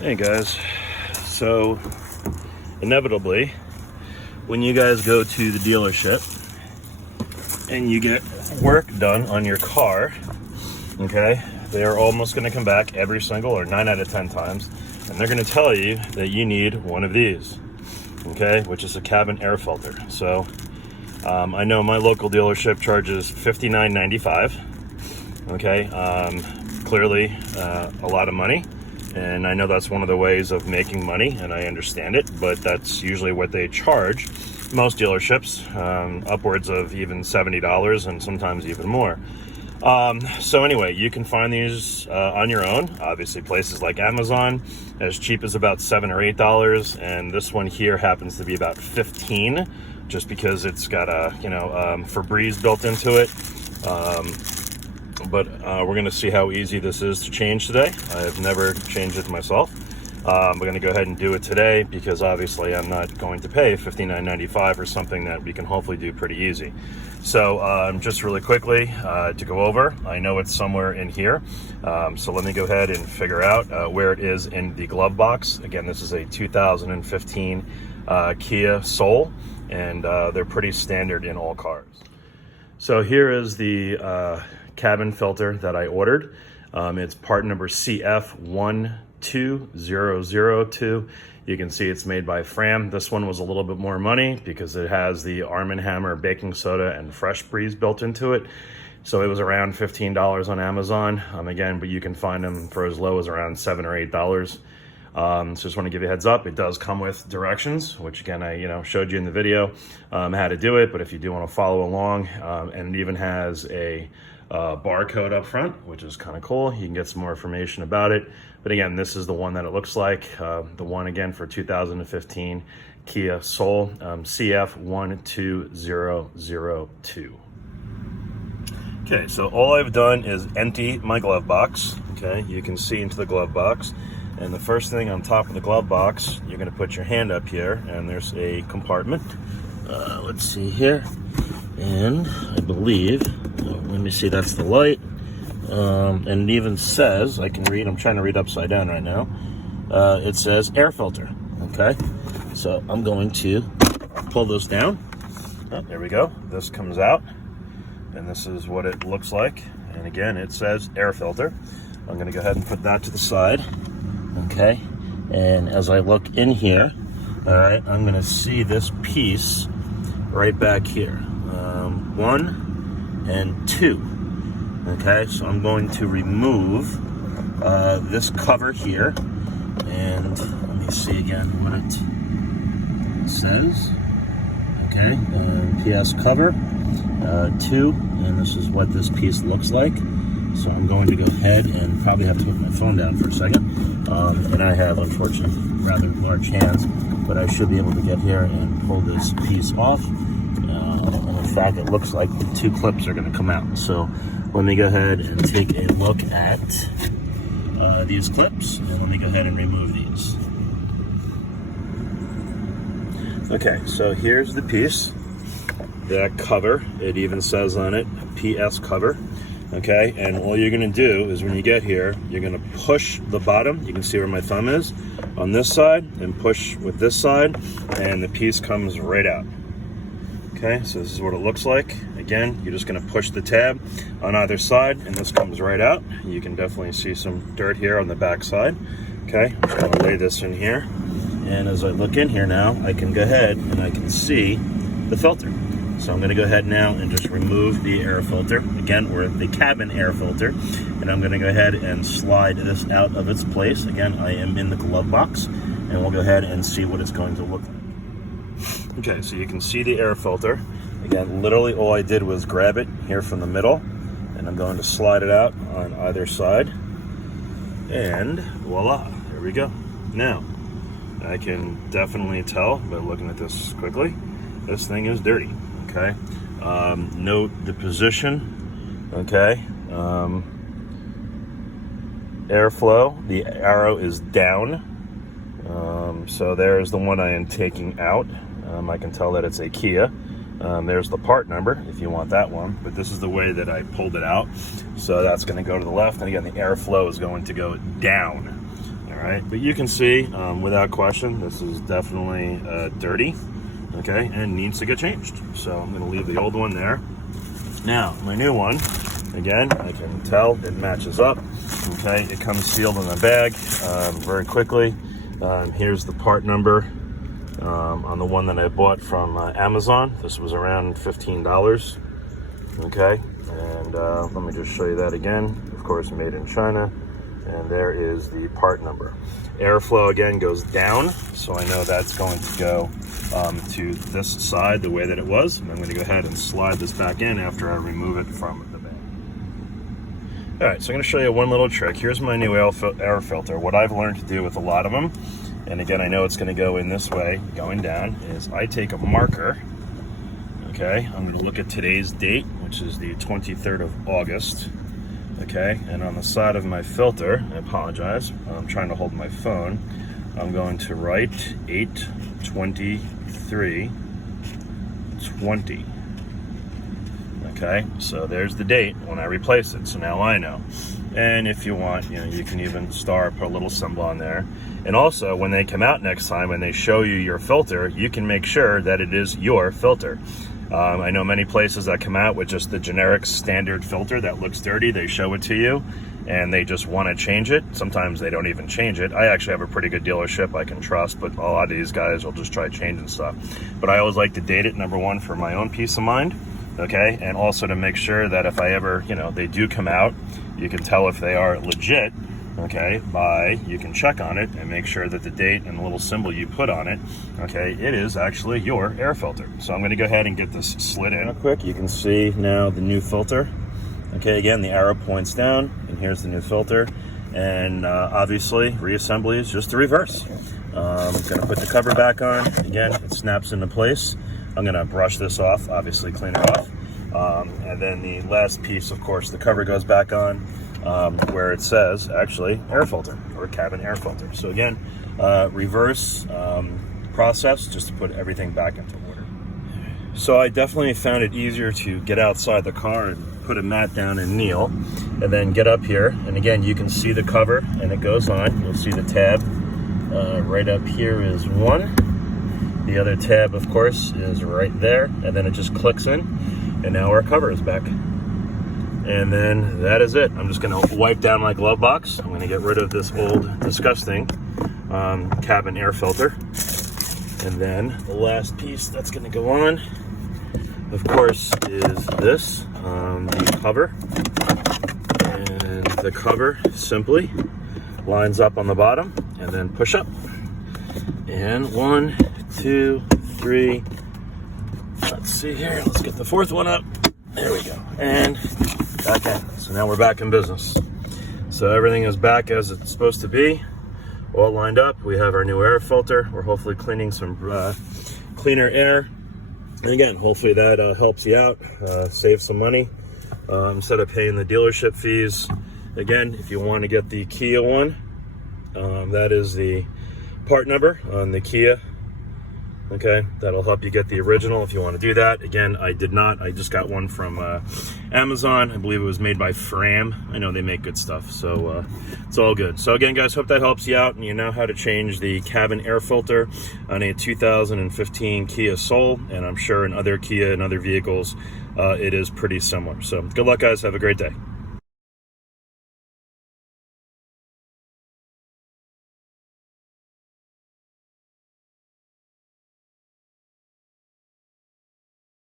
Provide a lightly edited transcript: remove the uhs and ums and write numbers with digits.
Hey guys, so inevitably when you guys go to the dealership and you get work done on your car, okay, they are almost going to come back every single, or 9 out of 10 times, and they're going to tell you that you need one of these, okay, which is a cabin air filter. So I know my local dealership charges $59.95, okay, clearly a lot of money. And I know that's one of the ways of making money, and I understand it, but that's usually what they charge most dealerships, upwards of even $70 and sometimes even more. So anyway, you can find these on your own. Obviously, places like Amazon, as cheap as about $7 or $8, and this one here happens to be about $15, just because it's got a Febreze built into it. But we're going to see how easy this is to change today. I have never changed it myself. We're going to go ahead and do it today because obviously I'm not going to pay $59.95 for something that we can hopefully do pretty easy. So just really quickly to go over, I know it's somewhere in here. So let me go ahead and figure out where it is in the glove box. Again, this is a 2015 Kia Soul, and they're pretty standard in all cars. So here is the cabin filter that I ordered. It's part number CF12002. You can see it's made by Fram. This one was a little bit more money because it has the Arm & Hammer baking soda and Fresh Breeze built into it. So it was around $15 on Amazon. Again, but you can find them for as low as around $7 or $8. So just want to give you a heads up. It does come with directions, which again I showed you in the video how to do it. But if you do want to follow along, and it even has a barcode up front, which is kind of cool. You can get some more information about it. But again, this is the one that it looks like. The one again for 2015 Kia Soul, CF12002. Okay, so all I've done is empty my glove box. Okay, you can see into the glove box. And the first thing on top of the glove box, you're going to put your hand up here, and there's a compartment. Let's see here. And I believe, let me see, that's the light. And it even says, I can read, I'm trying to read upside down right now. It says air filter. Okay, so I'm going to pull this down. Oh, there we go. This comes out, and this is what it looks like. And again, it says air filter. I'm going to go ahead and put that to the side. Okay, and as I look in here, all right, I'm going to see this piece right back here, 1 and 2. Okay, so I'm going to remove this cover here, and let me see again what it says. Okay, PS cover 2, and this is what this piece looks like. So I'm going to go ahead and probably have to put my phone down for a second. And I have, unfortunately, rather large hands, but I should be able to get here and pull this piece off. And in fact, it looks like the 2 clips are going to come out. So let me go ahead and take a look at these clips, and let me go ahead and remove these. Okay, so here's the piece, that cover. It even says on it, PS cover. Okay, and all you're going to do is when you get here, you're going to push the bottom. You can see where my thumb is on this side, and push with this side, and the piece comes right out. Okay, so this is what it looks like. Again, you're just going to push the tab on either side, and this comes right out. You can definitely see some dirt here on the back side. Okay, I'm just going to lay this in here, and as I look in here now, I can go ahead and I can see the filter. So I'm going to go ahead now and just remove the air filter. Again, or the cabin air filter. And I'm going to go ahead and slide this out of its place. Again, I am in the glove box. And we'll go ahead and see what it's going to look like. Okay, so you can see the air filter. Again, literally all I did was grab it here from the middle. And I'm going to slide it out on either side. And voila, there we go. Now, I can definitely tell by looking at this quickly, this thing is dirty. Okay, note the position. Okay, airflow, the arrow is down. So there's the one I am taking out. I can tell that it's a Kia. There's the part number if you want that one, but this is the way that I pulled it out. So that's going to go to the left, and again, the airflow is going to go down. All right, but you can see without question, this is definitely dirty, okay, and needs to get changed. So I'm gonna leave the old one there. Now, my new one, again, I can tell it matches up, okay? It comes sealed in the bag very quickly. Here's the part number on the one that I bought from Amazon. This was around $15, okay? And let me just show you that again. Of course, made in China. And there is the part number. Airflow, again, goes down, so I know that's going to go to this side the way that it was. And I'm going to go ahead and slide this back in after I remove it from the bag. All right, so I'm going to show you one little trick. Here's my new air filter. What I've learned to do with a lot of them, and again, I know it's going to go in this way, going down, is I take a marker, okay? I'm going to look at today's date, which is the 23rd of August. Okay, and on the side of my filter, I apologize, I'm trying to hold my phone, I'm going to write 8/23/20. Okay, so there's the date when I replace it, so now I know. And if you want, you can even put a little symbol on there. And also, when they come out next time and they show you your filter, you can make sure that it is your filter. I know many places that come out with just the generic standard filter that looks dirty. They show it to you and they just want to change it. Sometimes they don't even change it. I actually have a pretty good dealership I can trust, but a lot of these guys will just try changing stuff. But I always like to date it, number one, for my own peace of mind, okay? And also to make sure that if I ever, they do come out, you can tell if they are legit, okay, you can check on it and make sure that the date and the little symbol you put on it, okay, it is actually your air filter. So I'm going to go ahead and get this slid in real quick. You can see now the new filter. Okay, again, the arrow points down, and here's the new filter. And obviously, reassembly is just the reverse. I'm going to put the cover back on. Again, it snaps into place. I'm going to brush this off, obviously clean it off. And then the last piece, of course, the cover goes back on. Where it says actually air filter or cabin air filter. So again, reverse process just to put everything back into order. So I definitely found it easier to get outside the car and put a mat down and kneel, and then get up here. And again, you can see the cover and it goes on. You'll see the tab right up here is one. The other tab, of course, is right there, and then it just clicks in, and now our cover is back. And then that is it. I'm just gonna wipe down my glove box. I'm gonna get rid of this old, disgusting cabin air filter. And then the last piece that's gonna go on, of course, is this, the cover. And the cover simply lines up on the bottom and then push up. And 1, 2, 3. Let's see here, let's get the fourth one up. There we go. And back in. So now we're back in business. So everything is back as it's supposed to be, all lined up. We have our new air filter. We're hopefully cleaning some cleaner air. And again, hopefully that helps you out, save some money instead of paying the dealership fees. Again, if you want to get the Kia one, that is the part number on the Kia. Okay, that'll help you get the original if you want to do that. Again, I did not. I just got one from Amazon. I believe it was made by Fram. I know they make good stuff, so it's all good. So again, guys, hope that helps you out and you know how to change the cabin air filter on a 2015 Kia Soul, and I'm sure in other Kia and other vehicles, it is pretty similar. So good luck, guys. Have a great day.